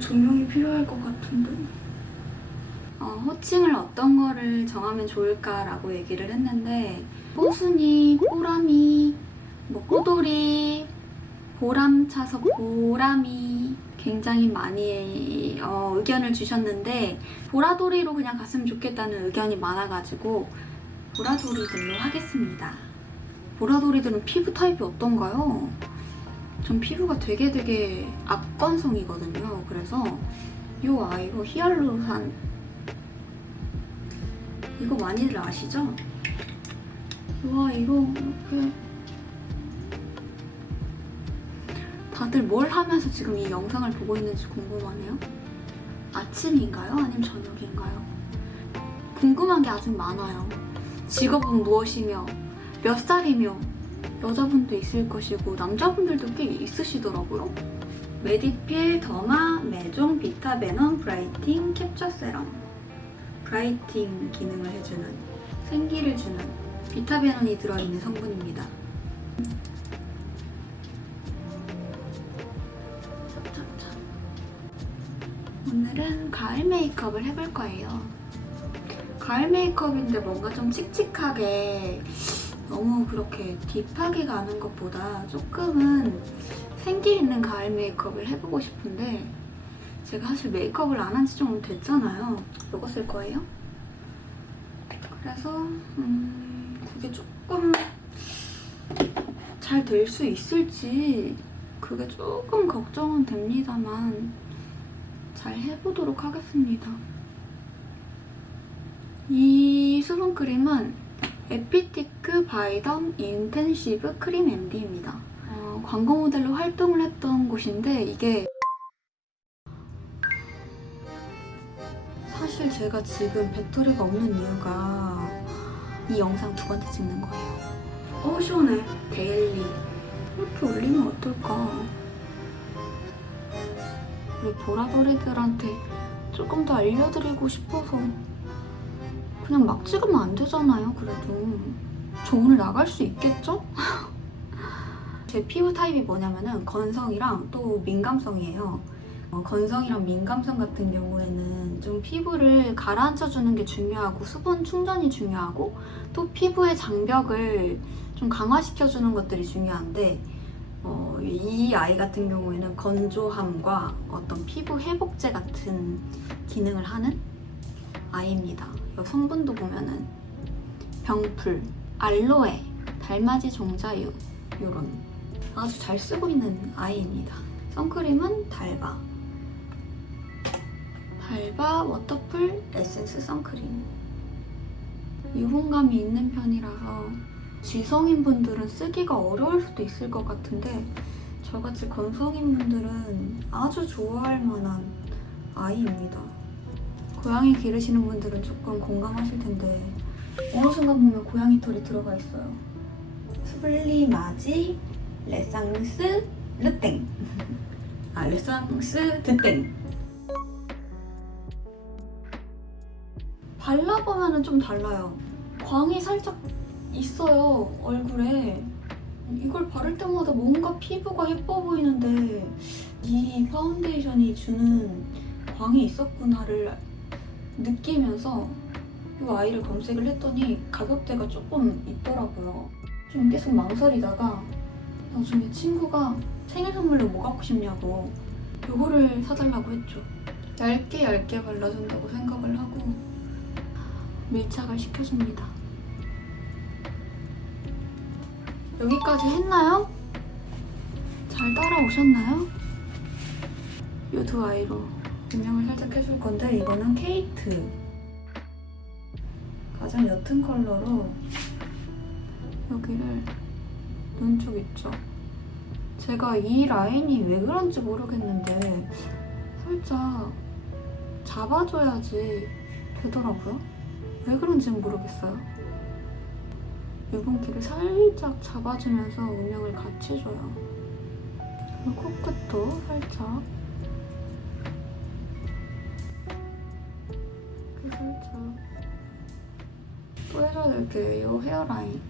조명이 필요할 것 같은데. 호칭을 어떤 거를 정하면 좋을까라고 얘기를 했는데 뽀순이, 뽀람이, 꼬돌이, 보람차서 보람이 굉장히 많이 의견을 주셨는데 보라도리로 그냥 갔으면 좋겠다는 의견이 많아가지고 보라도리들로 하겠습니다. 보라도리들은 피부 타입이 어떤가요? 전 피부가 되게 악건성이거든요. 그래서 이 아이로 히알루산, 이거 많이들 아시죠? 이 아이로 이렇게 다들 뭘 하면서 지금 이 영상을 보고 있는지 궁금하네요. 아침인가요? 아니면 저녁인가요? 궁금한 게 아직 많아요. 직업은 무엇이며 몇 살이며 여자분도 있을 것이고 남자분들도 꽤 있으시더라고요. 메디필 더마 메종 비타베넌 브라이팅 캡처 세럼, 브라이팅 기능을 해주는, 생기를 주는 비타베넌이 들어있는 성분입니다. 오늘은 가을 메이크업을 해볼 거예요. 가을 메이크업인데 뭔가 좀 칙칙하게 너무 그렇게 딥하게 가는 것보다 조금은 생기 있는 가을 메이크업을 해보고 싶은데 제가 사실 메이크업을 안 한 지 좀 됐잖아요. 이거 쓸 거예요. 그래서 그게 조금 잘 될 수 있을지 그게 조금 걱정은 됩니다만 잘 해보도록 하겠습니다. 이 수분크림은 에피티크 바이덤 인텐시브 크림 MD입니다. 광고 모델로 활동을 했던 곳인데 이게 사실 제가 지금 배터리가 없는 이유가 이 영상 두 번째 찍는 거예요. 시원해. 데일리. 이렇게 올리면 어떨까? 우리 보라도리들한테 조금 더 알려드리고 싶어서 그냥 막 찍으면 안 되잖아요. 그래도 저 오늘 나갈 수 있겠죠? 제 피부 타입이 뭐냐면은 건성이랑 또 민감성이에요. 건성이랑 민감성 같은 경우에는 좀 피부를 가라앉혀주는 게 중요하고 수분 충전이 중요하고 또 피부의 장벽을 좀 강화시켜주는 것들이 중요한데 이 아이 같은 경우에는 건조함과 어떤 피부 회복제 같은 기능을 하는 아이입니다. 이 성분도 보면은 병풀, 알로에, 달맞이 종자유 이런 아주 잘 쓰고 있는 아이입니다. 선크림은 달바 워터풀 에센스 선크림. 유분감이 있는 편이라서 지성인 분들은 쓰기가 어려울 수도 있을 것 같은데 저같이 건성인 분들은 아주 좋아할 만한 아이입니다. 고양이 기르시는 분들은 조금 공감하실 텐데 어느 순간 보면 고양이 털이 들어가 있어요. 수블리마지 레상스 르땡 레상스 드땡. 발라보면 좀 달라요. 광이 살짝 있어요, 얼굴에. 이걸 바를 때마다 뭔가 피부가 예뻐 보이는데 이 파운데이션이 주는 광이 있었구나를 느끼면서 이 아이를 검색을 했더니 가격대가 조금 있더라고요. 좀 계속 망설이다가 나중에 친구가 생일 선물로 뭐 갖고 싶냐고 이거를 사달라고 했죠. 얇게 발라준다고 생각을 하고 밀착을 시켜줍니다. 여기까지 했나요? 잘 따라오셨나요? 이 두 아이로 조명을 살짝 해줄 건데 이거는 케이트 가장 옅은 컬러로 여기를 눈 쪽 있죠? 제가 이 라인이 왜 그런지 모르겠는데 살짝 잡아줘야지 되더라고요. 왜 그런지는 모르겠어요. 유분기를 살짝 잡아주면서 음영을 같이 줘요. 그리고 코끝도 살짝 또 해줘야 될 게 이 헤어라인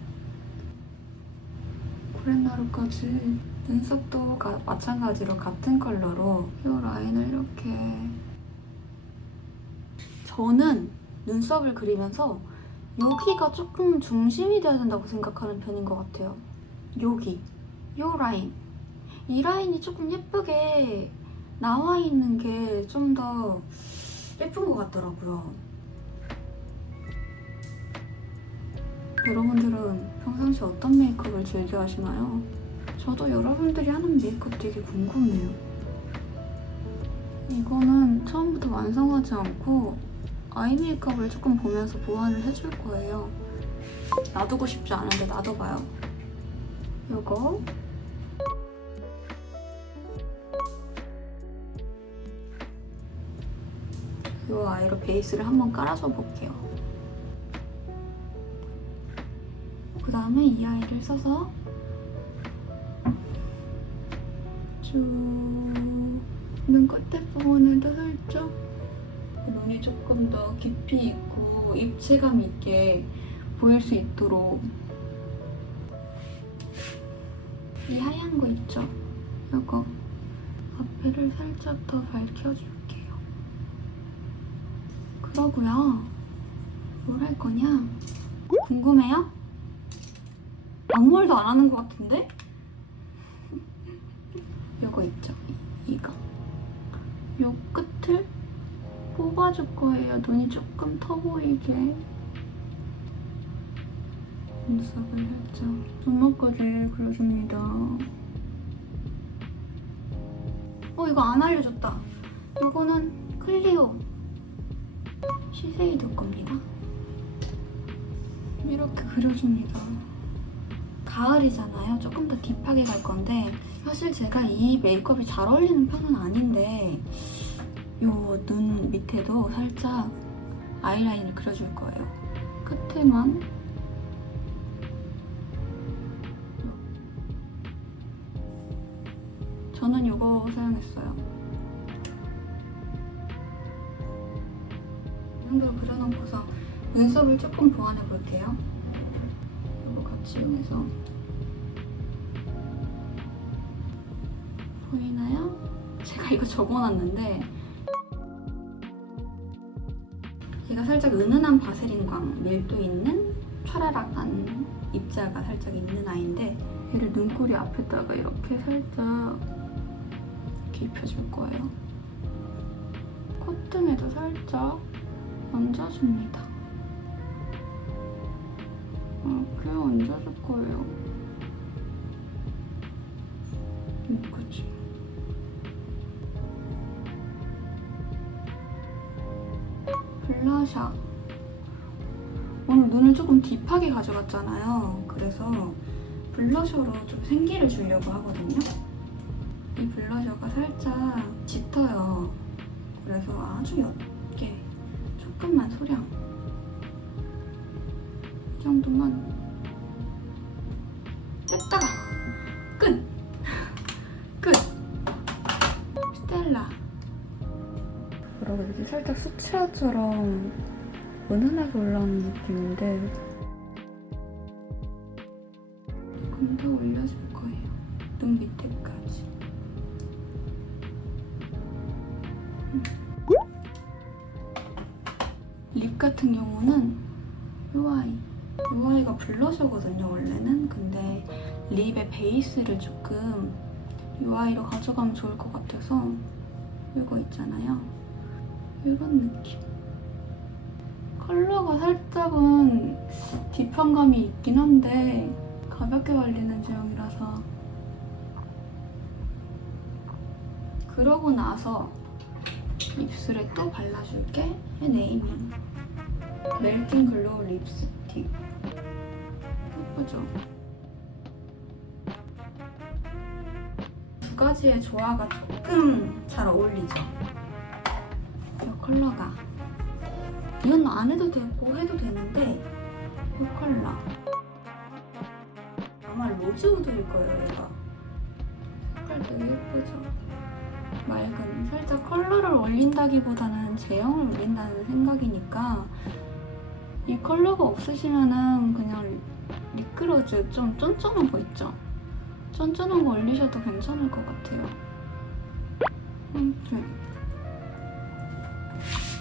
고렛나루까지 눈썹도 마찬가지로 같은 컬러로 이 라인을 이렇게. 저는 눈썹을 그리면서 여기가 조금 중심이 돼야 된다고 생각하는 편인 것 같아요. 여기, 이 라인. 이 라인이 조금 예쁘게 나와 있는 게 좀 더 예쁜 것 같더라고요. 여러분들은 평상시 어떤 메이크업을 즐겨 하시나요? 저도 여러분들이 하는 메이크업 되게 궁금해요. 이거는 처음부터 완성하지 않고 아이 메이크업을 조금 보면서 보완을 해줄 거예요. 놔두고 싶지 않은데 놔둬봐요. 요거 요 아이로 베이스를 한번 깔아줘 볼게요. 그 다음에 이 아이를 써서 쭉 눈 끝에 부분에도 살짝 눈이 조금 더 깊이 있고 입체감 있게 보일 수 있도록 이 하얀 거 있죠? 이거 앞에를 살짝 더 밝혀줄게요. 그러고요. 뭘 할 거냐? 궁금해요? 아무 말도 안 하는 것 같은데? 이거 있죠? 이거. 요 끝을 뽑아줄 거예요. 눈이 조금 커 보이게. 눈썹을 살짝 눈썹까지 그려줍니다. 이거 안 알려줬다. 이거는 클리오 시세이도 겁니다. 이렇게 그려줍니다. 가을이잖아요. 조금 더 딥하게 갈 건데 사실 제가 이 메이크업이 잘 어울리는 편은 아닌데 요 눈 밑에도 살짝 아이라인을 그려줄 거예요. 끝에만 저는 요거 사용했어요. 이 정도로 그려놓고서 눈썹을 조금 보완해 볼게요. 요거 같이 이용해서 보이나요? 제가 이거 적어놨는데 얘가 살짝 은은한 바세린광 밀도 있는 촤라락한 입자가 살짝 있는 아이인데 얘를 눈꼬리 앞에다가 이렇게 살짝 이렇게 입혀줄 거예요. 콧등에도 살짝 얹어줍니다. 이렇게 얹어줄 거예요. 그치? 블러셔. 오늘 눈을 조금 딥하게 가져갔잖아요. 그래서 블러셔로 좀 생기를 주려고 하거든요. 이 블러셔가 살짝 짙어요. 그래서 아주 옅게 조금만 소량 이 정도만 됐다! 끝! 끝! 스텔라. 뭐라고 해야 되지? 살짝 수채화처럼 은은하게 올라오는 느낌인데 조금 더 올려줄 거예요. 눈 밑에까지. 립 같은 경우는 이 아이가 블러셔거든요, 원래는. 근데 립의 베이스를 조금 이 아이로 가져가면 좋을 것 같아서 이거 있잖아요. 이런 느낌. 컬러가 살짝은 딥한 감이 있긴 한데 가볍게 발리는 제형이라서. 그러고 나서 입술에 또 발라줄게. 네이밍 멜팅 글로우 립스틱. 예쁘죠? 두 가지의 조화가 조금 잘 어울리죠? 이 컬러가 이건 안 해도 되고 해도 되는데 이 컬러 아마 로즈우드일 거예요. 얘가 색깔 되게 예쁘죠? 맑은 살짝 컬러를 올린다기보다는 제형을 올린다는 생각이니까 이 컬러가 없으시면은 그냥 립그로즈 좀 쫀쫀한 거 있죠? 쫀쫀한 거 올리셔도 괜찮을 것 같아요.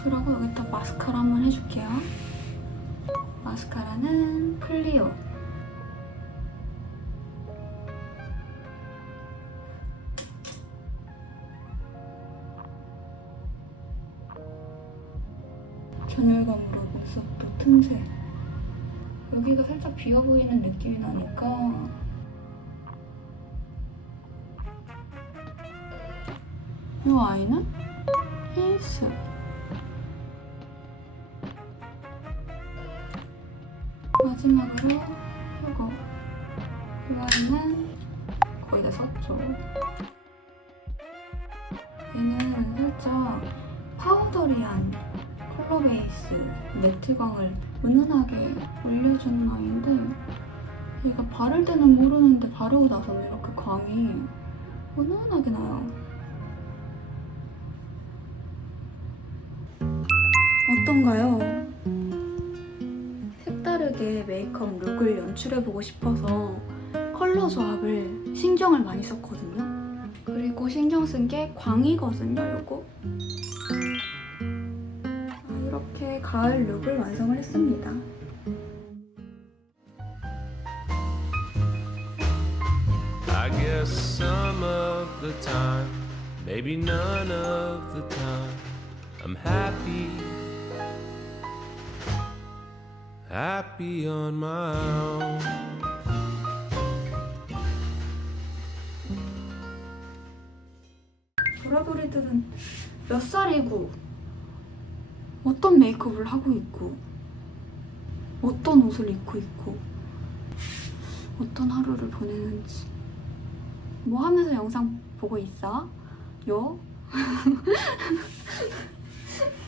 그리고 여기다 마스카라 한번 해줄게요. 마스카라는 클리오. 균일감으로 눈썹도 틈새. 여기가 살짝 비어 보이는 느낌이 나니까 이 아이는 힐스. 마지막으로 이거. 이 아이는 거의 다 썼죠. 얘는 살짝 파우더리한 컬러 베이스 매트광을 은은하게 올려주는 아이인데 얘가 바를 때는 모르는데 바르고 나서는 이렇게 광이 은은하게 나요. 어떤가요? 색다르게 메이크업 룩을 연출해보고 싶어서 컬러 조합을 신경을 많이 썼거든요. 그리고 신경 쓴 게 광이거든요, 요거. 이렇게 가을 룩을 완성을 했습니다. I guess some of the time, maybe none of the time, I'm happy, happy on my own. 보라도리들은 몇 살이고 어떤 메이크업을 하고 있고 어떤 옷을 입고 있고 어떤 하루를 보내는지 뭐 하면서 영상 보고 있어? 요?